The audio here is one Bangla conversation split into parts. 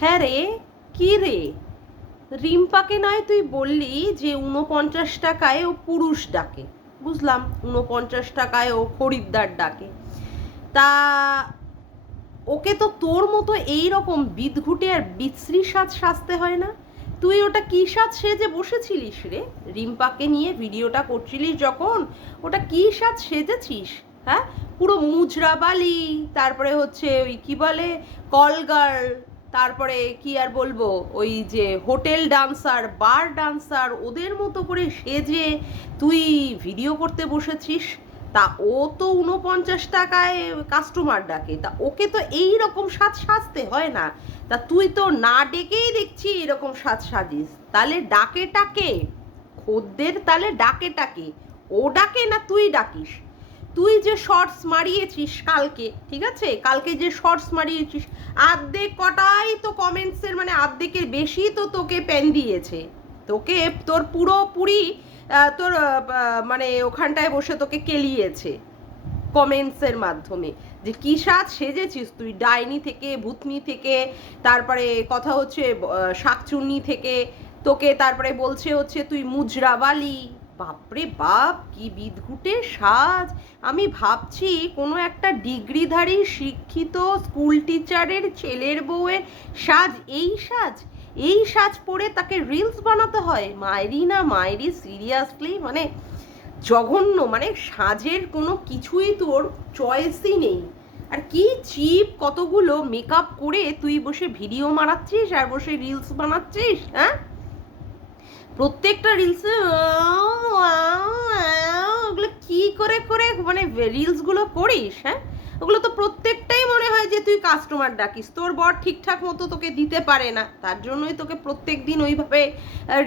হ্যাঁ রে, কি রে? রিম্পাকে নয় তুই বললি যে ৪৯ টাকায় ও পুরুষ ডাকে, বুঝলাম ৪৯ টাকায় ও খরিদ্দার ডাকে। তা ওকে তো তোর মতো এই রকম বিদঘুটে আর বিশ্রী সাজ সাজতে হয় না? তুই ওটা কি সাজ সেজে বসেছিলিস রে? রিম্পাকে নিয়ে ভিডিওটা করছিলিস যখন, ওটা কি সাজ সেজেছিস? হ্যাঁ, পুরো মুজরা বালি, তারপরে হচ্ছে ওই কি বলে কল গার্ল, তারপরে কি আর বলবো, ওই যে হোটেল ডান্সার, বার ডান্সার, ওদের মতো করে সেজে তুই ভিডিও করতে বসেছিস। তা ও তো ৪৯ টাকায় কাস্টমার ডাকে, তা ওকে তো এই রকম সাজ সাজতে হয় না। তা তুই তো না ডেকেই দেখছি এরকম সাজ সাজিস, তাহলে ডাকে টাকে খদ্দের, তাহলে ডাকে টাকে ও ডাকে না তুই ডাকিস? তুই যে শর্টস মারিয়েছিস কালকে, ঠিক আছে, কালকে যে শর্টস মারিয়েছিস, আর্ধেক কটাই তো কমেন্টসের মানে আর্ধেকের বেশি তো তোকে পেন দিয়েছে। তোকে তোর পুরোপুরি তোর মানে ওখানটায় বসে তোকে কেলিয়েছে কমেন্টসের মাধ্যমে, যে কি সাজ সেজেছিস তুই, ডাইনি থেকে, ভূতনি থেকে, তারপরে কথা হচ্ছে শাকচুন্নি থেকে, তোকে তারপরে বলছে হচ্ছে তুই মুজরাওয়ালি। বাপরে বাপ, কি বিদঘুটে সাজ! আমি ভাবছি কোনো একটা ডিগ্রিধারী শিক্ষিত স্কুল টিচারের ছেলের বউয়ের সাজ এই সাজ, এই সাজ পরে তাকে রিলস বানাতে হয়? মায়েরি না মায়েরি, সিরিয়াসলি মানে জঘন্য, মানে সাজের কোনো কিছুই তোর চয়েসই নেই। আর কি চিপ কতগুলো মেকআপ করে তুই বসে ভিডিও মারাচ্ছিস আর বসে রিলস বানাচ্ছিস, হ্যাঁ? প্রত্যেকটা রিলসে ওগুলো কি করে করে মানে রিলসগুলো করিস, হ্যাঁ? ওগুলো তো প্রত্যেকটাই মনে হয় যে তুই কাস্টমার ডাকিস, তোর বর ঠিকঠাক মতো তোকে দিতে পারে না, তার জন্যই তোকে প্রত্যেক দিন ওইভাবে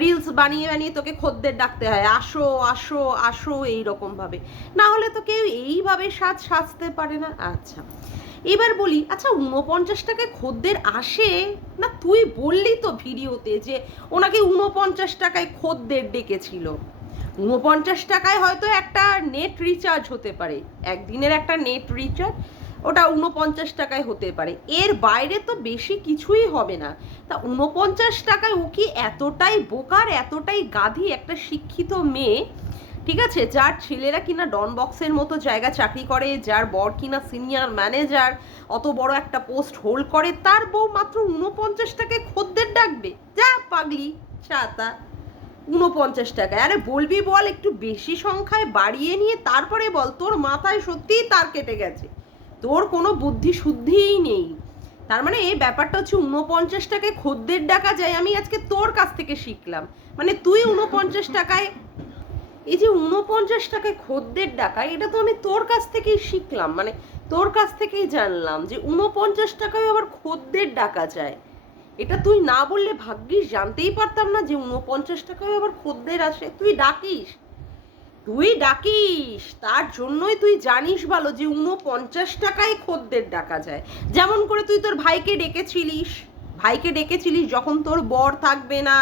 রিলস বানিয়ে বানিয়ে তোকে খদ্দের ডাকতে হয়, আসো আসো আসো এইরকমভাবে, না হলে তো কেউ এইভাবে সাজতে পারে না। আচ্ছা, এবার বলি, আচ্ছা ৪৯ টাকায় খদ্দের আসে না? তুই বললি তো ভিডিওতে যে ওনাকে ৪৯ টাকায় খদ্দের ডেকেছিল। ৪৯ টাকায় হয়তো একটা নেট রিচার্জ হতে পারে, একদিনের একটা নেট রিচার্জ, ওটা ৪৯ টাকায় হতে পারে, এর বাইরে তো বেশি কিছুই হবে না। তা ৪৯ টাকায় ও কি এতটাই বোকার, এতটাই গাধি একটা শিক্ষিত মেয়ে, ঠিক আছে, যার ছেলেরা কিনা ডন বক্সের মতো জায়গা চাকরি করে, যার বর কিনা সিনিয়র ম্যানেজার, অত বড় একটা পোস্ট হোল্ড করে, তার বউ মাত্র ৪৯ টাকায় খদ্দের ডাকবে? যা পাগলি ছাতা, ৪৯ টাকায়! আরে বলবি বল একটু বেশি সংখ্যায় বাড়িয়ে নিয়ে তারপরে বল, তোর মাথায় সত্যিই তার কেটে গেছে, তোর কোনো বুদ্ধি শুদ্ধিই নেই। তার মানে এই ব্যাপারটা হচ্ছে ৪৯ টাকায় খদ্দের ডাকা যায়, আমি আজকে তোর কাছ থেকে শিখলাম। মানে তুই ৪৯ টাকায়, এই যে ৪৯ টাকায় খদ্দের ডাকা, এটা তো আমি তোর কাছ থেকেই শিখলাম, মানে তোর কাছ থেকেই জানলাম যে ৪৯ টাকায় আবার খদ্দের ডাকা যায়। এটা তুই না বললে ভাগ্যিস জানতেই পারতাম না যে ৪৯ টাকায় আবার খদ্দের আসে। তুই ডাকিস, তুই ডাকিস, তার জন্যই তুই জানিস ভালো যে ৪৯ টাকায় খদ্দের ডাকা যায়। যেমন করে তুই তোর ভাইকে ডেকেছিলিস, ভাইকে ডেকেছিলিস যখন তোর বর থাকবে না,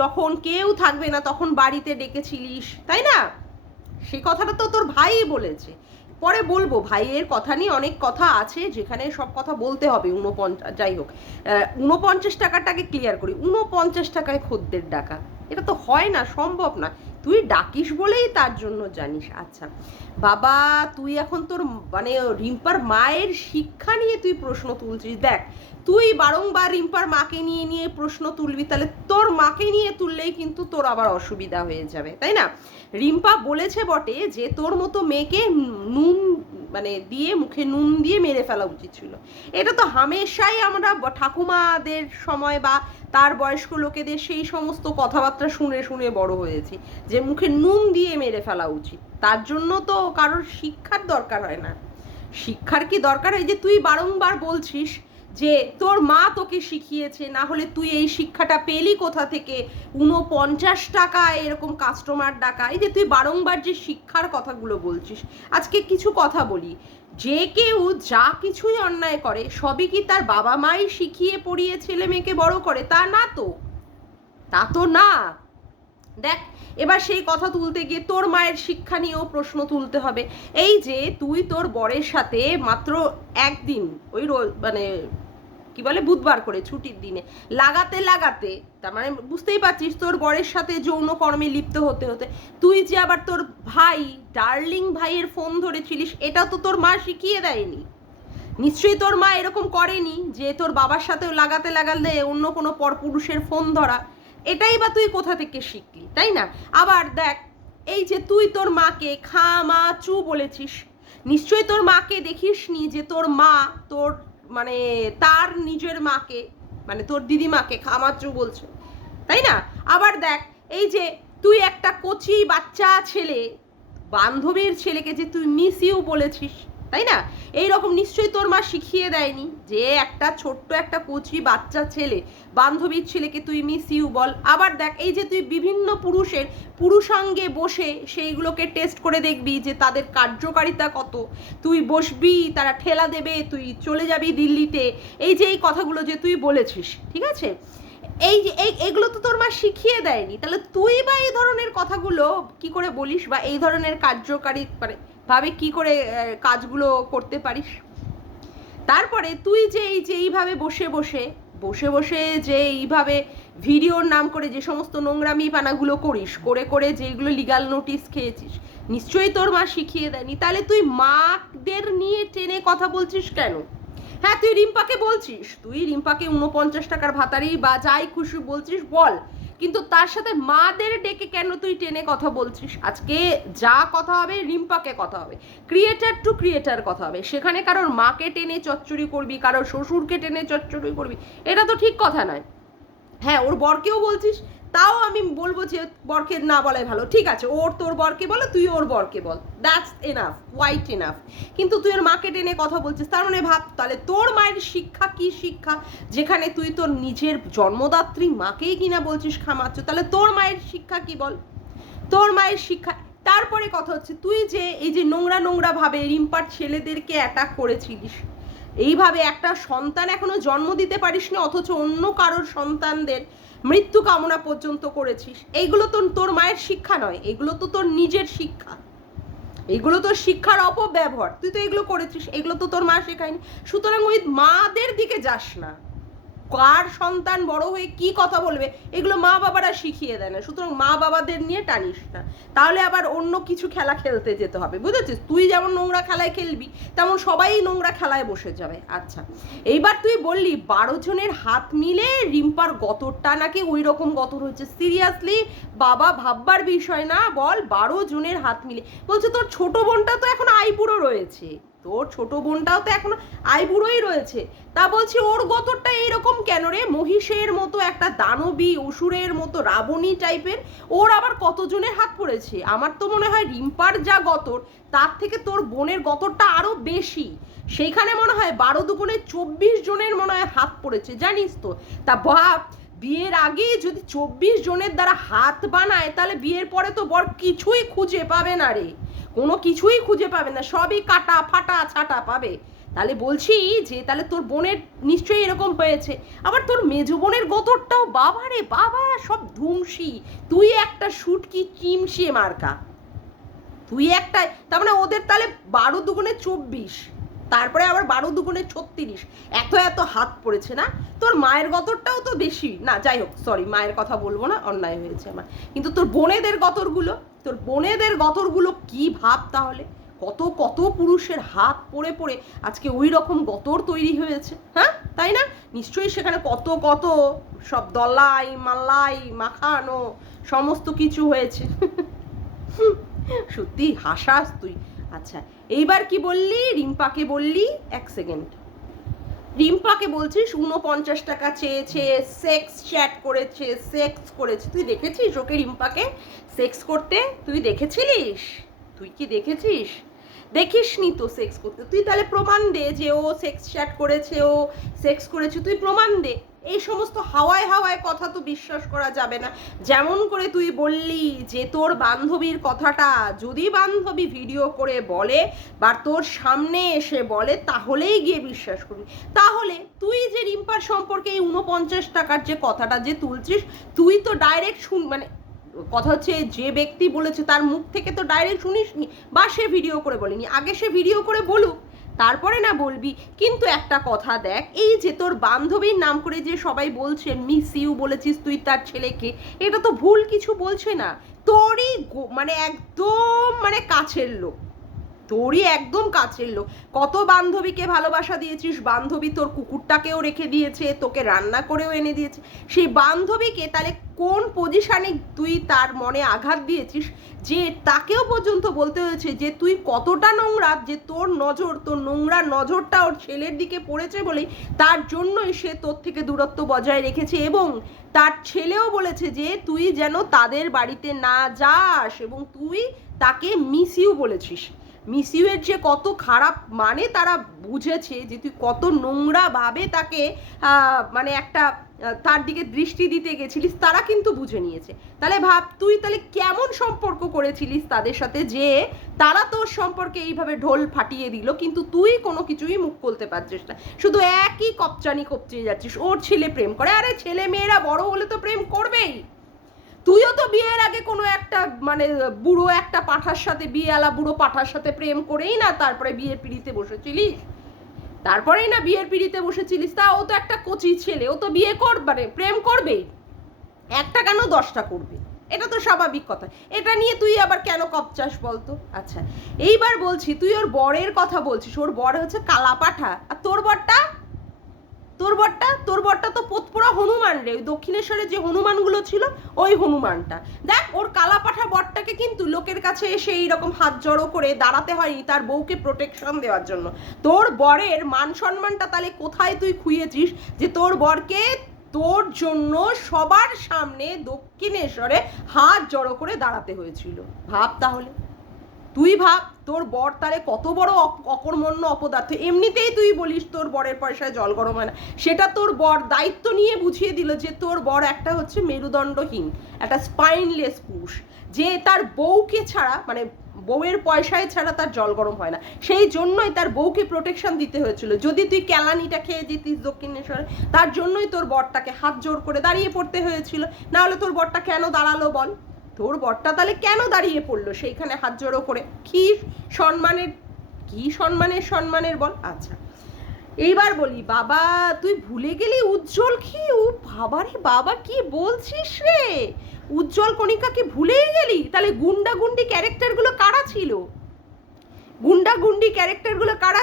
যখন কেউ থাকবে না, তখন বাড়িতে ডেকেছিলিস, তাই না? সে কথাটা তো তোর ভাই বলেছে। পরে বলবো, ভাইয়ের কথা নিয়ে অনেক কথা আছে, যেখানে সব কথা বলতে হবে। যাই হোক, ৪৯ টাকাটাকে ক্লিয়ার করি। ৪৯ টাকায় খদ্দের ডাকা, এটা তো হয় না, সম্ভব না। তুই ডাকিস বলেই তার জন্য জানিস। আচ্ছা বাবা, তুই এখন তোর মানে রিম্পার মায়ের শিক্ষা নিয়ে তুই প্রশ্ন তুলছিস। দেখ, তুই বারংবার রিম্পার মাকে নিয়ে নিয়ে প্রশ্ন তুলবি, তাহলে তোর মাকে নিয়ে তুললেই কিন্তু তোর আবার অসুবিধা হয়ে যাবে, তাই না? রিম্পা বলেছে বটে যে তোর মতো মেয়েকে নুন মানে দিয়ে, মুখে নুন দিয়ে মেরে ফেলা উচিত ছিল। এটা তো হামেশাই আমরা ঠাকুমাদের সময় বা তার বয়স্ক লোকেদের সেই সমস্ত কথাবার্তা শুনে শুনে বড় হয়েছি, যে মুখে নুন দিয়ে মেরে ফেলা উচিত। তার জন্য তো কারোর শিক্ষার দরকার হয় না। শিক্ষার কি দরকার হয় যে তুই বারংবার বলছিস যে তোর মা তোকে শিখিয়েছে, না হলে তুই এই শিক্ষাটা পেলি কোথা থেকে? ৪৯ টাকায় এরকম কাস্টমার ডাকা, এই যে তুই বারংবার যে শিক্ষার কথাগুলো বলছিস। আজকে কিছু কথা বলি, যে কেউ যা কিছুই অন্যায় করে সবই কি তার বাবা মাই শিখিয়ে পড়িয়ে ছেলে মেয়েকে বড় করে? তা না তো, তা তো না। দেখ, এবার সেই কথা তুলতে গিয়ে তোর মায়ের শিক্ষা নিয়েও প্রশ্ন তুলতে হবে। এই যে তুই তোর বরের সাথে মাত্র একদিন, ওই মানে কি বলে বুধবার করে ছুটির দিনে লাগাতে লাগাতে, তার মানে বুঝতেই পারছিস তোর বরের সাথে যৌন কর্মে লিপ্ত হতে হতে তুই যে আবার তোর ভাই ডার্লিং ভাইয়ের ফোন ধরেছিলিস, এটা তো তোর মা শিখিয়ে দেয়নি। নিশ্চয়ই তোর মা এরকম করেনি যে তোর বাবার সাথেও লাগাতে লাগালে অন্য কোনো পরপুরুষের ফোন ধরা। এটাই বা তুই কোথা থেকে শিখলি, তাই না? আবার দেখ, এই যে তুই তোর মাকে খা মা চু বলেছিস, নিশ্চয়ই তোর মাকে দেখিসনি যে তোর মা তোর মানে তার নিজের মাকে মানে তোর দিদিমাকে খামা চু বলছে, তাই না? আবার দেখ, এই যে তুই একটা কচি বাচ্চা ছেলে বান্ধবীর ছেলেকে যে তুই মিস ইউ বলেছিস, তাই না? এইরকম নিশ্চয়ই তোর মা শিখিয়ে দেয়নি যে একটা ছোট্ট একটা কচি বাচ্চা ছেলে বান্ধবীর ছেলেকে তুই মিস ইউ বল। আবার দেখ, এই যে তুই বিভিন্ন পুরুষাঙ্গে বসে সেইগুলোকে টেস্ট করে দেখবি যে তাদের কার্যকারিতা কত, তুই বসবি তারা ঠেলা দেবে, তুই চলে যাবি দিল্লিতে, এই যে এই কথাগুলো যে তুই বলেছিস, ঠিক আছে? এই যে এইগুলো তো তোর মা শিখিয়ে দেয়নি, তাহলে তুই বা এই ধরনের কথাগুলো কি করে বলিস বা এই ধরনের কার্যকারী মানে ভাবে কি করে কাজগুলো করতে পারিস? তারপরে তুই যে এই যে এইভাবে বসে বসে বসে বসে যে এইভাবে ভিডিওর নাম করে যে সমস্ত নোংরামি পানাগুলো করিস, করে করে যেগুলো লিগাল নোটিশ খেয়েছিস, নিশ্চয়ই তোর মা শিখিয়ে দেয়নি। তাহলে তুই মাদের নিয়ে টেনে কথা বলছিস কেন? হ্যাঁ, তুই রিম্পাকে বলছিস, তুই রিম্পাকে 49 টাকার ভাতারি বা যাই খুশি বলছিস বল, কিন্তু তার সাথে মাদের ডেকে কেন তুই টেনে কথা বলছিস? আজকে যা কথা হবে রিম্পাকে কথা হবে, ক্রিয়েটার টু ক্রিয়েটার কথা হবে, সেখানে কারোর মাকে টেনে চচ্চড়ি করবি, কারোর শ্বশুরকে টেনে চচ্চড়ি করবি, এটা তো ঠিক কথা নয়। হ্যাঁ, ওর বরকেও বলছিস, তাও আমি বলবো যে বরকে না বলাই ভালো, ঠিক আছে, ওর তোর বরকে বলো, তুই ওর বরকে বল, দ্যাটস এনাফ, কোয়াইট এনাফ। কিন্তু তুই ওর মাকে টেনে কথা বলছিস, তার মানে ভাব তাহলে তোর মায়ের শিক্ষা কি শিক্ষা, যেখানে তুই তোর নিজের জন্মদাত্রী মাকেই কিনা বলছিস খামাচ্ছ, তাহলে তোর মায়ের শিক্ষা কি বল? তোর মায়ের শিক্ষা। তারপরে কথা হচ্ছে, তুই যে এই যে নোংরা নোংরা ভাবে রিম্পার ছেলেদেরকে অ্যাটাক করেছিলিস, এইভাবে একটা সন্তান এখনো জন্ম দিতে পারিস না, অথচ অন্য কারোর সন্তানদের মৃত্যু কামনা পর্যন্ত করেছিস, এইগুলো তো তোর মায়ের শিক্ষা নয়, এগুলো তো তোর নিজের শিক্ষা, এগুলো তো শিক্ষার অপব্যবহার, তুই তো এগুলো করেছিস, এগুলো তো তোর মা শেখায়নি। সুতরাং ওই মাদের দিকে যাস না, কার সন্তান বড় হয়ে কি কথা বলবে এগুলো মা বাবারা শিখিয়ে দেয় না, সুতরাং মা বাবাদের নিয়ে টানিস না, তাহলে আবার অন্য কিছু খেলা খেলতে যেতে হবে, বুঝেছিস? তুই যেমন নোংরা খেলায় খেলবি তেমন সবাই নোংরা খেলায় বসে যাবে। আচ্ছা, এইবার তুই বললি 12 জনের হাত মিলে রিম্পার গতরটা নাকি ওই রকম গতর হয়েছে, সিরিয়াসলি বাবা ভাববার বিষয় না? বল, 12 জনের হাত মিলে, বলছে তোর ছোট বোনটা তো এখন আইবুড়ো রয়েছে, তোর ছোট বোনটাও তো এখন আইবুড়োই রয়েছে, তা বলছি ওর গতরটা এইরকম কেন রে? মহিষের মতো একটা দানবী অসুরের মতো রাবণী টাইপের, ওর আবার কতজনের হাত পড়েছে? আমার তো মনে হয় রিম্পার যা গতর তার থেকে তোর বোনের গতরটা আরো বেশি, সেইখানে মনে হয় 12 দুগুণে 24 জনের মনে হয় হাত পড়েছে, জানিস তো? তা ভাব, বিয়ের আগে যদি 24 জনের দ্বারা হাত বানায়, তাহলে বিয়ের পরে তো বর কিছুই খুঁজে পাবে না রে, কোনো কিছুই খুঁজে পাবে না, সবই কাটা ফাটা ছাটা পাবে। তাহলে বলছি যে তাহলে তোর বোনের নিশ্চয়ই এরকম হয়েছে। আবার তোর মেজো বোনের গতরটাও বাবা রে বাবা, সব ধুমসি, তুই একটা শুটকি চিমসে মার্কা, তুই একটা, তার মানে ওদের তাহলে 12 দুগুণে 24, তারপরে আবার 12 দুগুণে 36, এত এত হাত পড়েছে না? তোর মায়ের গতরটাও তো বেশি না, যাই হোক, সরি, মায়ের কথা বলবো না, অন্যায় হয়েছে আমার। কিন্তু তোর বোনেদের গতরগুলো কি ভাব তাহলে, কত কত পুরুষের হাত পড়ে পড়ে আজকে ওই রকম গতর তৈরি হয়েছে, হ্যাঁ তাই না? নিশ্চয়ই সেখানে কত কত সব দলাই মালাই মাখানো সমস্ত কিছু হয়েছে। সত্যি হাসাস তুই। আচ্ছা, এইবার কি বললি? রিম্পাকে বললি, এক সেকেন্ড, রিম্পাকে বলছিস 49 টাকা চেয়েছে, সেক্স চ্যাট করেছে, সেক্স করেছে, তুই দেখেছিস ওকে রিম্পাকে সেক্স করতে? তুই দেখেছিলিস? তুই কি দেখেছিস? দেখিসনি তো সেক্স করতে, তুই তাহলে প্রমাণ দে যে ও সেক্স চ্যাট করেছে, ও সেক্স করেছে, তুই প্রমাণ দে। এই সমস্ত হাওয়ায় হাওয়ায় কথা তো বিশ্বাস করা যাবে না। যেমন করে তুই বললি যে তোর বান্ধবীর কথাটা যদি বান্ধবী ভিডিও করে বলে বা তোর সামনে এসে বলে তাহলেই গিয়ে বিশ্বাস করবি। তাহলে তুই যে রিম্পার সম্পর্কে এই 49 টাকার যে কথাটা যে তুলছিস, তুই তো ডাইরেক্ট মানে কথা হচ্ছে যে ব্যক্তি বলেছে তার মুখ থেকে তো ডাইরেক্ট শুনিসনি, বা সে ভিডিও করে বলেনি, আগে সে ভিডিও করে বলুক, তারপরে না বলবি। কিন্তু একটা কথা দেখ, এই যে তোর বান্ধবীর নাম করে যে সবাই বলছে মিস ইউ বলেছিস তুই তার ছেলেকে, এটা তো ভুল কিছু বলছে না, তোরই মানে একদম মানে কাছের লোক, তোরই একদম কাছের লোক। কত বান্ধবীকে ভালোবাসা দিয়েছিস, বান্ধবী তোর কুকুরটাকেও রেখে দিয়েছে, তোকে রান্না করেও এনে দিয়েছে, সেই বান্ধবীকে তাহলে কোন পজিশনে তুই তার মনে আঘাত দিয়েছিস যে তাকেও পর্যন্ত বলতে হয়েছে যে তুই কতটা নোংরা, যে তোর নজর, তোর নোংরা নজরটা ওর ছেলের দিকে পড়েছে বলেই তার জন্যই সে তোর থেকে দূরত্ব বজায় রেখেছে, এবং তার ছেলেও বলেছে যে তুই যেন তাদের বাড়িতে না যাস, এবং তুই তাকে মিস ইউ বলেছিস। মিস ইউ এর যে কত খারাপ মানে তারা বুঝেছে, যে তুই কত নোংরাভাবে তাকে মানে একটা তার দিকে দৃষ্টি দিতে গেছিলিস, তারা কিন্তু বুঝে নিয়েছে। তাহলে ভাব তুই তাহলে কেমন সম্পর্ক করেছিলিস তাদের সাথে, যে তারা তোর সম্পর্কে এইভাবে ঢোল ফাটিয়ে দিল, কিন্তু তুই কোনো কিছুই মুখ খুলতে পারছিস না, শুধু একই কপচানি কপচিয়ে যাচ্ছিস। ওর ছেলে প্রেম করে, আরে ছেলে মেয়েরা বড় হলে তো প্রেম করবেই। তুইও তো বিয়ের আগে কোনো একটা মানে বুড়ো একটা পাঁঠার সাথে, বিয়েওয়ালা বুড়ো পাঁঠার সাথে প্রেম করেই না তারপরে বিয়ের পিড়িতে বসেছিলিস, তারপরেই না বিয়ের পিড়িতে বসেছিলিস। তা ও তো একটা কচি ছেলে, ও তো বিয়ে করবে, প্রেম করবেই, একটা কেন 10টা করবে, এটা তো স্বাভাবিক কথা। এটা নিয়ে তুই আবার কেন কপচাস বলতো? আচ্ছা, এইবার বলছি, তুই ওর বরের কথা বলছিস, ওর বর হচ্ছে কালা পাঠা, আর তোর বরটা তো পোতপোড়া হনুমান রে, ওই দক্ষিণেশ্বরে যে হনুমানগুলো ছিল ওই হনুমানটা। দেখ, ওর কালা পাঠা বরটাকে কিন্তু লোকের কাছে এসে এইরকম হাত জড়ো করে দাঁড়াতে হয়নি তার বউকে প্রোটেকশন দেওয়ার জন্য। তোর বরের মান সম্মানটা তাহলে কোথায় তুই খুইয়েছিস যে তোর বরকে তোর জন্য সবার সামনে দক্ষিণেশ্বরে হাত জড়ো করে দাঁড়াতে হয়েছিল? ভাব তাহলে, তুই ভাব তোর বর তারে কত বড় অকর্মণ্য অপদার্থ। এমনিতেই তুই বলিস তোর বরের পয়সায় জল গরম হয় না, সেটা তোর বর দায়িত্ব নিয়ে বুঝিয়ে দিল যে তোর বর একটা হচ্ছে মেরুদণ্ডহীন, একটা স্পাইনলেস পুরুষ, যে তার বউকে ছাড়া মানে বউয়ের পয়সায় ছাড়া তার জল গরম হয় না, সেই জন্যই তার বউকে প্রোটেকশন দিতে হয়েছিল। যদি তুই ক্যালানিটা খেয়ে যেতিস দক্ষিণেশ্বরে, তার জন্যই তোর বরটাকে হাত জোর করে দাঁড়িয়ে পড়তে হয়েছিল, না হলে তোর বরটা কেন দাঁড়ালো বল? তোর বরটা তাহলে কেন দাঁড়িয়ে পড়লো সেইখানে হাত জোড়ো করে? কি সম্মানের বল? আচ্ছা, এইবার বলি, বাবা তুই ভুলে গেলি উজ্জ্বল কি? ও বাবা রে বাবা, কি বলছিস রে? উজ্জ্বল কণিকাকে ভুলেই গেলি? তাহলে গুন্ডাগুন্ডি ক্যারেক্টারগুলো কারা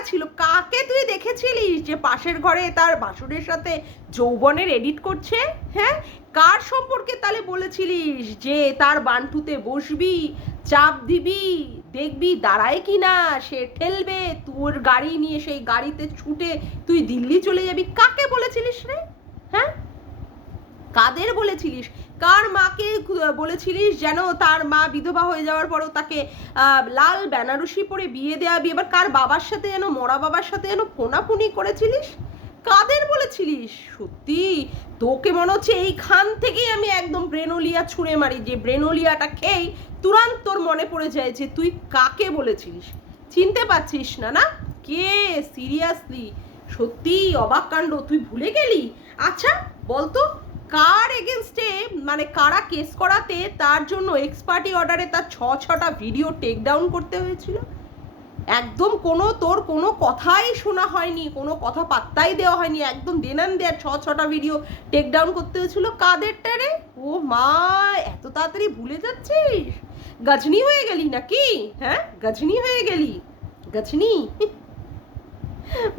ছিল? কাকে তুই দেখেছিলিস যে পাশের ঘরে তার বাসুরের সাথে যৌবনের এডিট করছে? হ্যাঁ, কার সম্পর্কে তাহলে বলেছিলিস যে তার বান্টুতে বসবি, চাপ দিবি, দেখবি দাঁড়ায় কি না, সে ঠেলবে, তোর গাড়ি নিয়ে সেই গাড়িতে ছুটে তুই দিল্লি চলে যাবি? কাকে বলেছিলিস রে? হ্যাঁ, কাদের বলেছিলিস? কার মাকে বলেছিলিস যেন তার মা বিধবা হয়ে যাওয়ার পরও তাকে লাল বেনারসি পরে বিয়ে দেওয়াবি? এবার কার বাবার সাথে যেন, মরা বাবার সাথে যেন ফোনাফুনি করেছিলিস? কাদের বলেছিলিস? সত্যি তোকে মনে হচ্ছে এইখান থেকেই আমি একদম ব্রেনোলিয়া ছুঁড়ে মারি, যে ব্রেনোলিয়াটা খেয়েই তুরান্ত তোর মনে পড়ে যায় যে তুই কাকে বলেছিলিস। চিনতে পারছিস না? না কে? সিরিয়াসলি সত্যি অবাক কাণ্ড, তুই ভুলে গেলি? আচ্ছা বলতো, কার এগেনস্টে মানে কারা কেস করাতে তার জন্য এক্সপার্টি অর্ডারে তার 6টা ভিডিও টেক ডাউন করতে হয়েছিল? একদম তোর কোনো কথাই শোনা হয়নি, কোনো কথা পাত্তাই দেওয়া হয়নি, একদম দেনান দেয়ার 6টা ভিডিও টেক ডাউন করতে হয়েছিল। কাদেরটা রে? ও মা, এত তাড়াতাড়ি ভুলে যাচ্ছিস? গজনি হয়ে গেলি নাকি? হ্যাঁ, গজনি হয়ে গেলি? গজনি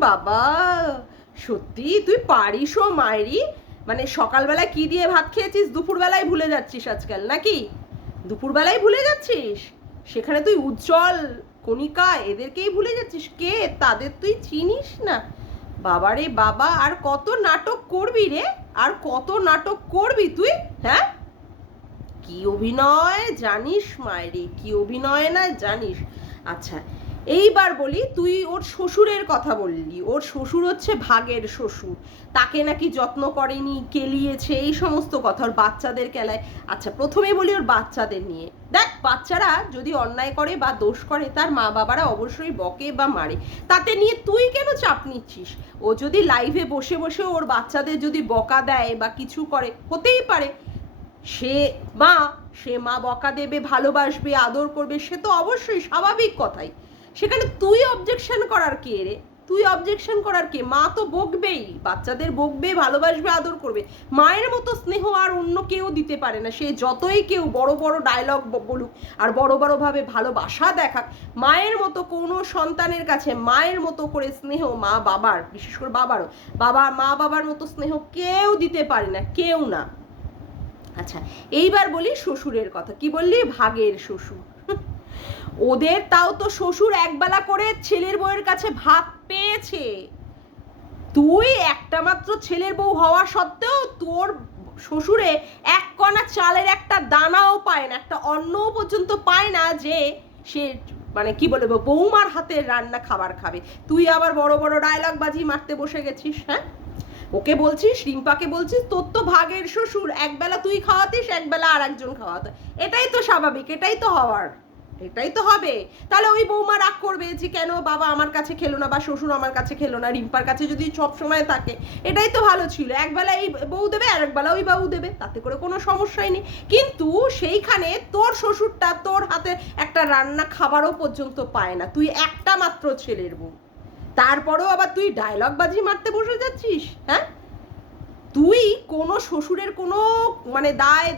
বাবা, সত্যি তুই পারিস ও মায়েরি। মানে সকালবেলায় কি দিয়ে ভাত খেয়েছিস দুপুরবেলায় ভুলে যাচ্ছিস আজকাল নাকি? দুপুরবেলায় ভুলে যাচ্ছিস, সেখানে তুই উজ্জ্বল কণিকা এদেরকেই ভুলে যাচ্ছিস। কে তাদের তুই চিনিস না? বাবারে বাবা, আর কত নাটক করবি রে? আর কত নাটক করবি তুই? হ্যাঁ, কি অভিনয় জানিস মায়েরি, কি অভিনয় না জানিস? আচ্ছা, এইবার বলি, তুই ওর শ্বশুরের কথা বললি, ওর শ্বশুর হচ্ছে ভাগের শ্বশুর, তাকে নাকি যত্ন করেনি, কেলিয়েছে, এই সমস্ত কথা, ওর বাচ্চাদের কেলায়। আচ্ছা, প্রথমে বলি ওর বাচ্চাদের নিয়ে। দেখ, বাচ্চারা যদি অন্যায় করে বা দোষ করে তার মা বাবারা অবশ্যই বকে বা মারে, তাতে নিয়ে তুই কেন চাপ নিচ্ছিস? ও যদি লাইভে বসে বসে ওর বাচ্চাদের যদি বকা দেয় বা কিছু করে, হতেই পারে, সে মা বকা দেবে, ভালোবাসবে, আদর করবে, সে তো অবশ্যই স্বাভাবিক কথাই। সেখানে তুই অবজেকশন করার কে রে? তুই অবজেকশন করার কে? মা তো বকবেই, বাচ্চাদের বকবে, ভালোবাসবে, আদর করবে। মায়ের মতো স্নেহ আর অন্য কেউ দিতে পারে না। সে যতই কেউ বড় বড় ডায়লগ বলুক আর বড় বড়ভাবে ভালোবাসা দেখাক, মায়ের মতো কোনো সন্তানের কাছে মায়ের মতো করে স্নেহ, মা বাবার, বিশেষ করে বাবারও, মা বাবার মতো স্নেহ কেউ দিতে পারে না, কেউ না। আচ্ছা, এইবার বলি শ্বশুরের কথা। কি বললি? ভাগের শ্বশুর। ওদের তাও তো শ্বশুর একবেলা করে ছেলের বউয়ের কাছে ভাত পেয়েছে। তুই একটা মাত্র ছেলের বউ হওয়া সত্ত্বেও তোর শ্বশুরে এক কণা চালের একটা দানাও পায় না, একটা অন্নও পর্যন্ত পায় না যে সে মানে কি বলবো বৌমার হাতের রান্না খাবার খাবে। তুই আবার বড় বড় ডায়লগ বাজি মারতে বসে গেছিস। হ্যাঁ, ওকে বলছিস, রিম্পাকে বলছিস তোর তো ভাগের শ্বশুর, একবেলা তুই খাওয়াতিস, একবেলা আর একজন খাওয়াতে। এটাই তো স্বাভাবিক, এটাই তো হওয়ার, এটাই তো হবে। তাহলে ওই বৌমা রাগ করবে যে কেন বাবা আমার কাছে খেলো না বা শ্বশুর আমার কাছে খেলো না, রিম্পার কাছে যদি সব সময় থাকে। এটাই তো ভালো ছিল, একবেলা এই বউ দেবে আর একবেলা ওই বউ দেবে, তাতে করে কোনো সমস্যাই নেই। কিন্তু সেইখানে তোর শ্বশুরটা তোর হাতে একটা রান্না খাবারও পর্যন্ত পায় না, তুই একটা মাত্র ছেলের বউ, তারপরেও আবার তুই ডায়লগ বাজি মারতে বসে যাচ্ছিস। হ্যাঁ, তুই কোনো শ্বশুরের কোনো মানে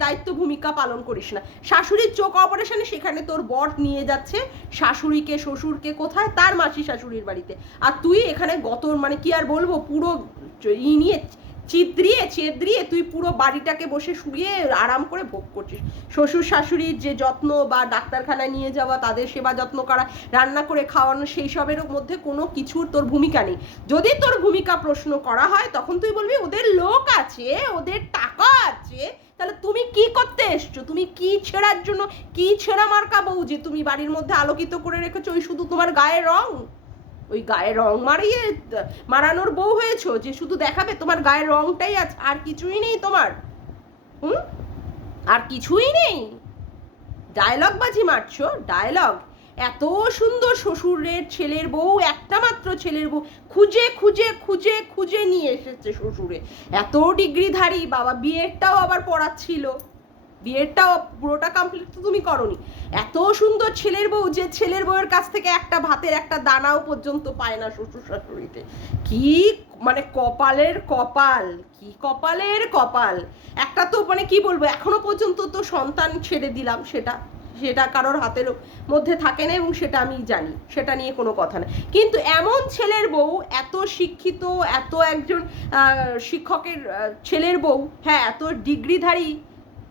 দায়িত্ব ভূমিকা পালন করিস না। শাশুড়ির চোখ অপারেশনে সেখানে তোর বর নিয়ে যাচ্ছে শাশুড়িকে শ্বশুরকে কোথায়? তার মাসি শাশুড়ির বাড়িতে। আর তুই এখানে মানে কি আর বলবো, পুরো নিয়ে চেদ্রিয়ে তুই পুরো বাড়িটাকে বসে শুয়ে আরাম করে ভোগ করছিস। শ্বশুর শাশুড়ির যে যত্ন বা ডাক্তারখানায় নিয়ে যাওয়া, তাদের সেবা যত্ন করা, রান্না করে খাওয়ানো, সেই সবের মধ্যে কোনো কিছুর তোর ভূমিকা নেই। যদি তোর ভূমিকা প্রশ্ন করা হয় তখন তুই বলবি ওদের লোক আছে, ওদের টাকা আছে। তাহলে তুমি কি করতে এসছো? তুমি কি ছেঁড়ার জন্য, কি ছেঁড়া মার্কা বউ যে তুমি বাড়ির মধ্যে আলোকিত করে রেখেছো? ওই শুধু তোমার গায়ের রং, ওই গায়ের রং মারানোর বউ হয়েছো যে শুধু দেখাবে তোমার গায়ের রংটাই আছে, আর কিছুই নেই তোমার। আর কিছুই নেই, ডায়লগ বাজি মারছো, ডায়লগ। এত সুন্দর শ্বশুরের ছেলের বউ, একটা মাত্র ছেলের বউ খুঁজে খুঁজে খুঁজে খুঁজে নিয়ে এসেছে শ্বশুরে। এত ডিগ্রিধারী বাবা, বিয়েরটাও আবার পড়াচ্ছিল, বিয়েরটাও পুরোটা কমপ্লিট তো তুমি করনি। এত সুন্দর ছেলের বউ যে ছেলের বউয়ের কাছ থেকে একটা ভাতের একটা দানাও পর্যন্ত পায় না শ্বশুর শাশুড়িতে। কি মানে কপালের কপাল, কি কপালের কপাল। একটা তো মানে কি বলবো, এখনো পর্যন্ত তো সন্তান ছেড়ে দিলাম, সেটা কারোর হাতের মধ্যে থাকে না এবং সেটা আমি জানি, সেটা নিয়ে কোনো কথা না। কিন্তু এমন ছেলের বউ, এত শিক্ষিত, এত একজন শিক্ষকের ছেলের বউ, হ্যাঁ, এত ডিগ্রিধারী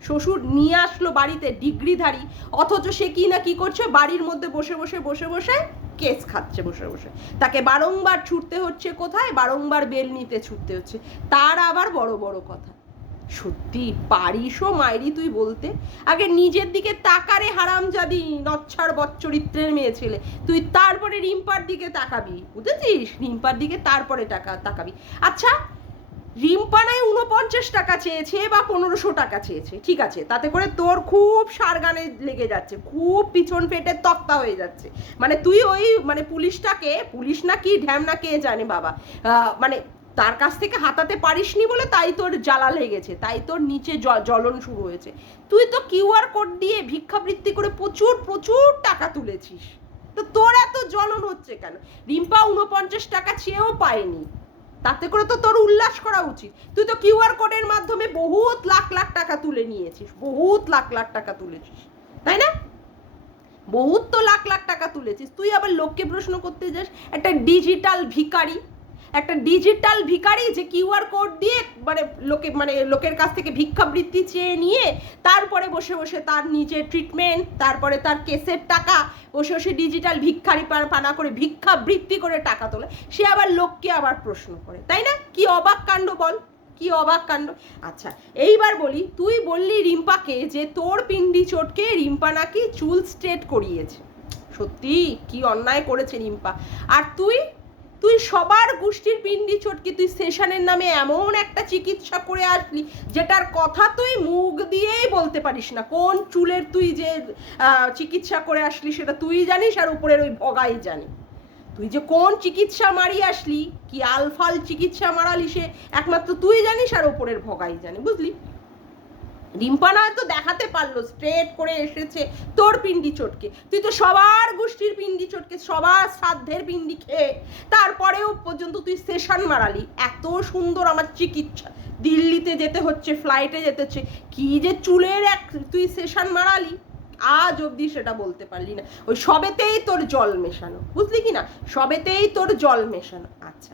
শ্বশুর নিয়ে আসলো বাড়িতে, ডিগ্রিধারী, অথচ সে কি না কি করছে, বাড়ির মধ্যে বসে বসে বসে বসে কেস খাচ্ছে বসে বসে। তাকে বারংবার ছুটতে হচ্ছে কোথায়? বারংবার বেল নিতে ছুটতে হচ্ছে, তার আবার বড় বড় কথা। সত্যি পারিসও মাইরি তুই বলতে? আগে নিজের দিকে তাকারে হারামজাদি, নচ্ছার বচ্চরিত্রের মেয়ে ছেলে তুই, তারপরে রিম্পার দিকে তাকাবি, বুঝেছিস? রিম্পার দিকে তারপরে তাকাবি। আচ্ছা, রিম্পা নাই 49 টাকা চেয়েছে বা 1500 টাকা চেয়েছে, ঠিক আছে, তাতে করে তোর খুব সারগানে লেগে যাচ্ছে, খুব পিছন ফেটে তক্তা হয়ে যাচ্ছে। মানে তুই ওই মানে পুলিশ না কি ঢ্যামনা কে জানে বাবা, মানে তার কাছ থেকে হাতাতে পারিসনি বলে তাই তোর জ্বালা লেগেছে, তাই তোর নিচে জ্বলন শুরু হয়েছে। তুই তো কিউআর কোড দিয়ে ভিক্ষাবৃত্তি করে প্রচুর প্রচুর টাকা তুলেছিস, তো তোর এত জ্বলন হচ্ছে কেন? রিম্পা 49 টাকা চেয়েও পায়নি, তাতে করে তো তোর উল্লাস করা উচিত। তুই তো কিউআর কোডের মাধ্যমে বহুত লাখ লাখ টাকা তুলে নিয়েছিস, বহুত লাখ লাখ টাকা তুলেছিস, তাই না? বহুত তো লাখ লাখ টাকা তুলেছিস। তুই আবার লোককে প্রশ্ন করতে যাস, একটা ডিজিটাল ভিখারি যে কিউআর কোড দিয়ে লোকের কাছ থেকে ভিক্ষাবৃত্তি চেয়ে নিয়ে তারপরে বসে বসে তার নিজের ট্রিটমেন্ট, তারপরে তার কেসের টাকা বসে বসে ডিজিটাল ভিক্ষারি পানা করে ভিক্ষাবৃত্তি করে টাকা তোলে, সে আবার লোককে আবার প্রশ্ন করে, তাই না? কি অবাক কাণ্ড বল, কি অবাক কাণ্ড। আচ্ছা, এইবার বলি, তুই বললি রিম্পাকে যে তোর পিন্ডি চটকে রিম্পা নাকি চুল স্ট্রেট করিয়েছে। সত্যি কি অন্যায় করেছে রিম্পা। আর তুই সবার গোষ্ঠীর পিন্ডি চটকে তুই সেশনের নামে এমন একটা চিকিৎসা করে আসলি যেটার কথা তুই মুখ দিয়েই বলতে পারিস না। কোন চুলের তুই যে চিকিৎসা করে আসলি সেটা তুই জানিস, আর উপরের ওই ভগাই জানি। তুই যে কোন চিকিৎসা মারি আসলি, কি আলফাল চিকিৎসা মারালি, সে একমাত্র তুই জানিস আর ওপরের ভগাই জানি, বুঝলি? রিম্পানা তো দেখাতে পারলো স্ট্রেট করে এসেছে তোর পিন্ডি চটকে, তুই তো সবার গোষ্ঠীর পিন্ডি চটকে সবার শ্রাদ্ধের পিন্ডি খেয়ে তারপরেও পর্যন্ত তুই সেশন মারালি। এত সুন্দর আমার চিকিৎসা, দিল্লিতে যেতে হচ্ছে, ফ্লাইটে যেতে হচ্ছে, কি যে চুলের এক তুই সেশন মারালি, আজ অবধি সেটা বলতে পারলি না। ওই সবেতেই তোর জল মেশানো, বুঝলি কি না, সবেতেই তোর জল মেশানো। আচ্ছা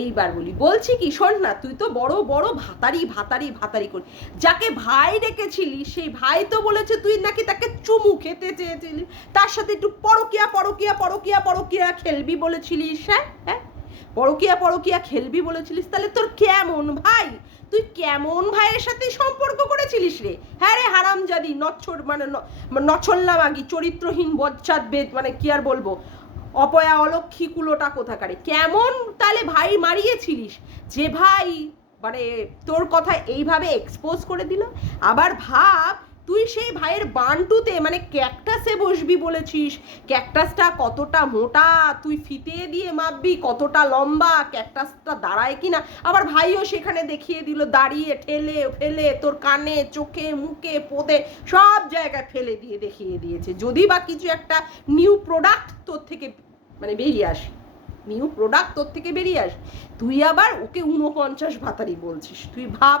এইবার বলছি কি শোন না, তুই তো বড় বড় ভাতারি ভাতারি ভাতারি করি, যাকে ভাই ডেকেছিলি সেই ভাই তো বলেছে তুই নাকি তাকে চুমু খেতে চেয়েছিলি, তার সাথে একটু পরকিয়া পরকিয়া পরকিয়া পরকিয়া খেলবি বলেছিলিস। হ্যাঁ পরকিয়া পরকিয়া খেলবি বলেছিলিস, তাহলে তোর কেমন ভাই, তুই কেমন ভাইয়ের সাথে সম্পর্ক করেছিলিস রে? হ্যাঁ রে হারামজাদি, নছল্লা মাগি, চরিত্রহীন বজ্জাত বেদ, মানে কি আর বলবো, অপয়া অলক্ষী কুলোটা কোথাকারে, কেমন তাহলে ভাই মারিয়েছিলিস যে ভাই মানে তোর কথা এইভাবে এক্সপোজ করে দিল। আবার ভাব তুই সেই ভাইয়ের বান্টুতে মানে ক্যাকটাসে বসবি বলেছিস, ক্যাকটাসটা কতটা মোটা তুই ফিতে দিয়ে মাপবি, কতটা লম্বা ক্যাকটাসটা দাঁড়ায় কিনা, আবার ভাইও সেখানে দেখিয়ে দিল দাঁড়িয়ে ঠেলে ফেলে তোর কানে চোখে মুখে পোদে সব জায়গায় ফেলে দিয়ে দেখিয়ে দিয়েছে, যদি বা কিছু একটা নিউ প্রোডাক্ট তোর থেকে মানে বেরিয়ে আসে, নিউ প্রোডাক্ট তোর থেকে বেরিয়ে আসে, তুই আবার ওকে 49 ভাতারি বলছিস। তুই ভাব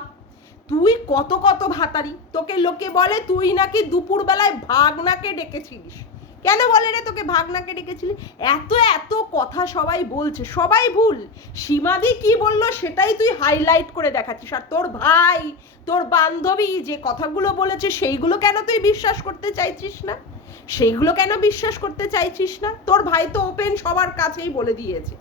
তুই কত কত ভাতারি, তোকে লোকে বলে তুই নাকি দুপুরবেলায় ভাগনাকে ডেকেছিলিস। কেন বলে রে তোকে ভাগনাকে ডেকেছিলি? এত এত কথা সবাই বলছে, সবাই ভুল, সীমাদি কি বললো সেটাই তুই হাইলাইট করে দেখাচ্ছিস, আর তোর ভাই তোর বান্ধবী যে কথাগুলো বলেছে সেইগুলো কেন তুই বিশ্বাস করতে চাইছিস না? সেইগুলো কেন বিশ্বাস করতে চাইছিস না? তোর ভাই তো ওপেন সবার কাছেই বলে দিয়েছে,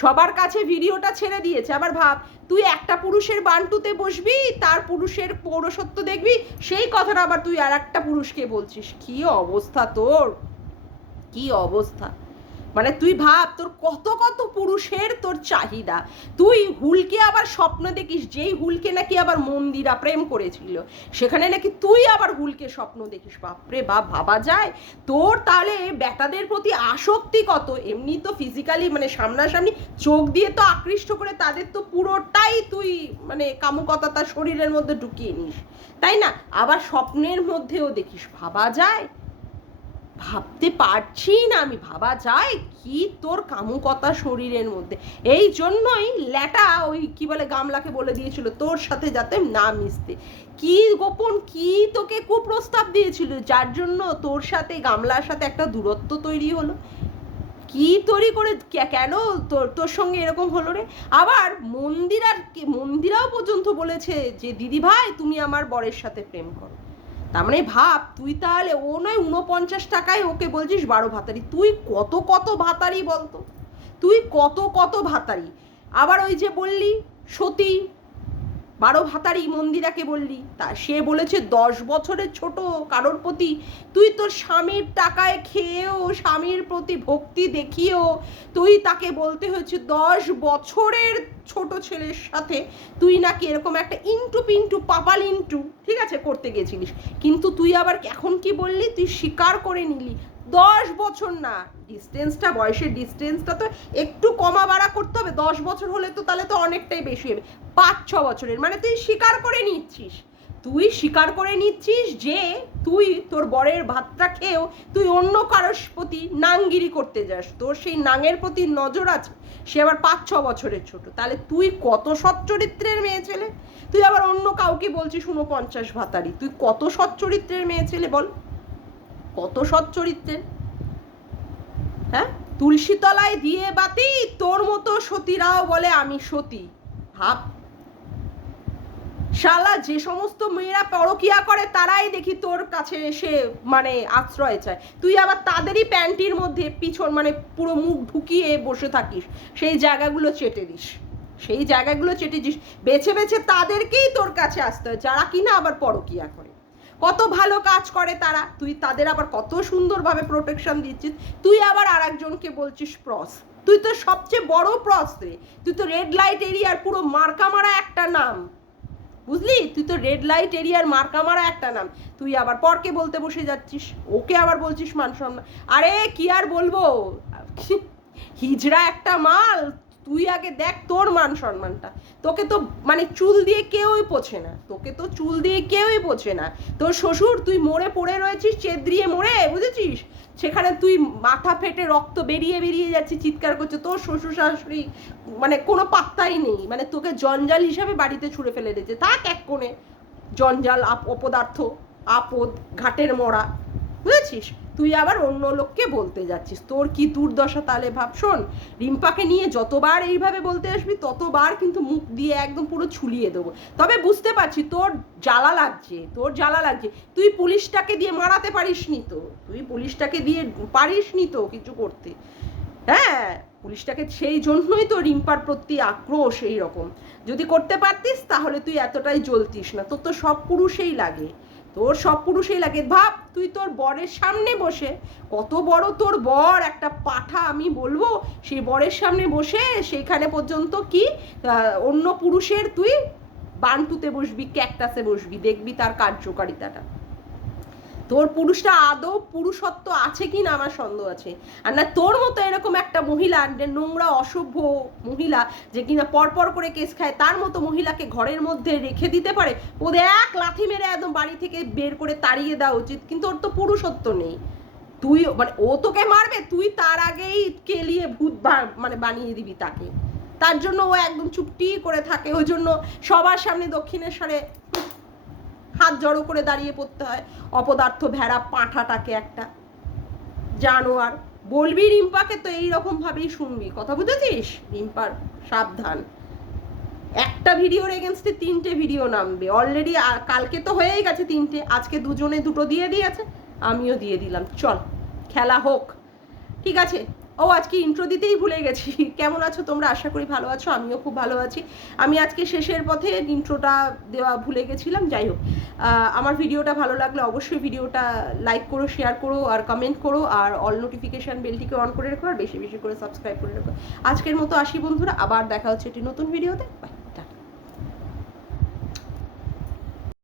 সবার কাছে ভিডিওটা ছেড়ে দিয়েছে। আবার ভাব তুই একটা পুরুষের বান্টুতে বসবি, তার পুরুষের পৌরসত্ব দেখবি, সেই কথাটা আবার তুই আর একটা পুরুষকে বলছিস। কি অবস্থা তোর, কি অবস্থা, মানে তুই ভাব তোর কত কত পুরুষের তোর চাহিদা, তুই হুলকে আবার স্বপ্ন দেখিস, যেই হুলকে নাকি আবার মন্দিরা প্রেম করেছিল সেখানে নাকি তুই আবার হুলকে স্বপ্ন দেখিস। বাপরে বাপ, ভাবা যায় তোর তাহলে বেটাদের প্রতি আসক্তি কত। এমনি তো ফিজিক্যালি মানে সামনাসামনি চোখ দিয়ে তো আকৃষ্ট করে তাদের তো পুরোটাই তুই মানে কামুকতা তার শরীরের মধ্যে ঢুকিয়ে নিস, তাই না? আবার স্বপ্নের মধ্যেও দেখিস, ভাবা যায়, ভাবতে পারছি না আমি, ভাবা যায় কি তোর কামুকতা শরীরের মধ্যে। এই জন্যই ল্যাটা ওই কি বলে গামলাকে বলে দিয়েছিল তোর সাথে যাতে না মিশতে, কি গোপন কি তোকে কুপ্রস্তাব দিয়েছিল যার জন্য তোর সাথে গামলার সাথে একটা দূরত্ব তৈরি হলো, কি তৈরি করে কেন তোর সঙ্গে এরকম হলো রে? আবার মন্দিরাও পর্যন্ত বলেছে যে দিদি ভাই তুমি আমার বরের সাথে প্রেম করো, তার মানে ভাব তুই তাহলে ও নয় 49 টাকায় ওকে বলছিস 12 ভাতারি, তুই কত কত ভাতারি বলতো, তুই কত কত ভাতারি। আবার ওই যে বললি সতী 12 ভাতারি মন্দিরাকে বললি, তা সে বলেছে 10 বছরের ছোট কারোর প্রতি, তুই তোর স্বামীর টাকায় খেয়েও স্বামীর প্রতি ভক্তি দেখিয়েও তুই তাকে বলতে হয়েছে 10 বছরের ছোট ছেলের সাথে তুই নাকি এরকম একটা ইন্টু পিন্টু পাপাল ইন্টু ঠিক আছে করতে গেছিলিস, কিন্তু তুই আবার এখন কি বললি, তুই স্বীকার করে নিলি 10 বছর না, ডিস্টেন্সটা বয়সের ডিস্টেন্সটা তো একটু কমা বাড়া করতে হবে, 10 বছর হলে তো তাহলে তো অনেকটাই বেশি হবে, 5-6 বছরের, মানে তুই স্বীকার করে নিচ্ছিস, তুই স্বীকার করে নিচ্ছিস যে তুই তোর বরের ভাতটা খেয়েও তুই অন্য কারোর প্রতি নাঙ্গিরি করতে যাস, তোর সেই নাঙের প্রতি নজর আছে, সে আবার 5-6 বছরের ছোট, তাহলে তুই কত সৎ চরিত্রের মেয়ে ছেলে, তুই আবার অন্য কাউকে বলছিস 49 ভাতারি, তুই কত সৎ চরিত্রের মেয়ে ছেলে বল, কত সৎ চরিত্রের। হ্যাঁ তুলসী তলায় দিয়ে বাতি, তোর মতো সতীরাও বলে আমি সতী, ভাব শালা যে সমস্ত মেয়েরা পরকিয়া করে তারাই দেখি তোর কাছে এসে মানে আশ্রয় চায়, তুই আবার তাদেরই প্যান্টির মধ্যে পিছন মানে পুরো মুখ ঢুকিয়ে বসে থাকিস, সেই জায়গাগুলো চেটে দিস, সেই জায়গাগুলো চেটে দিস, বেছে বেছে তাদেরকেই তোর কাছে আসতে হয় যারা কিনা আবার পরকিয়া করে, কত ভালো কাজ করে তারা, তুই তাদের আবার কত সুন্দরভাবে প্রোটেকশন দিচ্ছিস, তুই আবার আর একজনকে বলছিস প্রস, তুই তো সবচেয়ে বড় প্রস রে, তুই তো রেড লাইট এরিয়ার পুরো মার্কা মারা একটা নাম, বুঝলি, তুই তো রেড লাইট এরিয়ার মার্কা মারা একটা নাম, তুই আবার পরকে বলতে বসে যাচ্ছিস, ওকে আবার বলছিস মান সম্মান, আরে কি আর বলবো, হিজড়া একটা মাল, তুই আগে দেখ তোর মান সম্মানটা। তোকে তো মানে চুল দিয়ে কেউই পোছে না, তোকে তো চুল দিয়ে কেউই পোছে না। তোর শ্বশুর, তুই মরে পড়ে রয়েছিস চেদ্রিয়ে মরে, বুঝেছিস? সেখানে তুই মাথা ফেটে রক্ত বেরিয়ে বেরিয়ে যাচ্ছে, চিৎকার করছে, তোর শ্বশুর শাশুড়ি মানে কোনো পাত্তাই নেই, মানে তোকে জঞ্জাল হিসাবে বাড়িতে ছুঁড়ে ফেলে দিয়েছে। থাক এক কোণে, জঞ্জাল, অপদার্থ, আপদ, ঘাটের মরা, বুঝেছিস? তুই আবার অন্য লোককে বলতে যাচ্ছিস, তোর কি দুর্দশা তাহলে ভাব। শোন, রিম্পাকে নিয়ে যতবার এইভাবে বলতে আসবি ততবার কিন্তু মুখ দিয়ে একদম পুরো ছুলিয়ে দেবো। তবে বুঝতে পারছি তোর জ্বালা লাগছে, তোর জ্বালা লাগছে। তুই পুলিশটাকে দিয়ে মারাতে পারিসনি তো, তুই পুলিশটাকে দিয়ে পারিসনি তো কিছু করতে। হ্যাঁ, পুলিশটাকে, সেই জন্যই তো রিম্পার প্রতি আক্রোশ এই রকম। যদি করতে পারতিস তাহলে তুই এতটাই জ্বলতিস না। তোর তো সব পুরুষেই লাগে, তোর সব পুরুষেই লাগে। ভাব, তুই তোর বরের সামনে বসে, কত বড় তোর বর, একটা পাঠা আমি বলবো, সেই বরের সামনে বসে সেইখানে পর্যন্ত কি অন্য পুরুষের তুই বান্টুতে বসবি, ক্যাকটাসে বসবি, দেখবি তার কার্যকারিতাটা। তোর পুরুষটা আদৌ পুরুষত্ব আছে কি না আমার সন্দেহ আছে। আর না তোর মতো এরকম একটা মহিলা, নোংরা অসভ্য মহিলা, যে কিনা পরপর করে কেস খায়, তার মতো মহিলাকে ঘরের মধ্যে রেখে দিতে পারে? ওদের এক লাথি মেরে একদম বাড়ি থেকে বের করে তাড়িয়ে দেওয়া উচিত। কিন্তু ওর তো পুরুষত্ব নেই। তুই মানে ও তোকে মারবে, তুই তার আগেই কেলিয়ে ভূত মানে বানিয়ে দিবি তাকে। তার জন্য ও একদম চুপটি করে থাকে। ওই জন্য সবার সামনে দক্ষিণেশ্বরে হাত জড়ো করে দাঁড়িয়ে পড়তে হয়। অপদার্থ ভেড়া পাঁঠাটাকে, একটা জানোয়ার। বলবি রিম্পাকে তো এইরকম ভাবেই শুনবি, কথা বুঝেছিস? রিম্পার সাবধান, একটা ভিডিওর এগেনস্টে 3টে ভিডিও নামবে অলরেডি। কালকে তো হয়েই গেছে 3টে, আজকে দুজনে 2টো দিয়ে দিয়েছে, আমিও দিয়ে দিলাম। চল খেলা হোক, ঠিক আছে? ও আজকে ইন্ট্রো দিতেই ভুলে গেছি। কেমন আছো তোমরা? আশা করি ভালো আছো, আমিও খুব ভালো আছি। আমি আজকে শেষের পথে ইন্ট্রোটা দেওয়া ভুলে গেছিলাম। যাই হোক, আমার ভিডিওটা ভালো লাগলে অবশ্যই ভিডিওটা লাইক করো, শেয়ার করো আর কমেন্ট করো, আর অল নোটিফিকেশান বেলটিকে অন করে রেখো, আর বেশি বেশি করে সাবস্ক্রাইব করে রেখো। আজকের মতো আসি বন্ধুরা, আবার দেখা হচ্ছে একটি নতুন ভিডিওতে। বাই।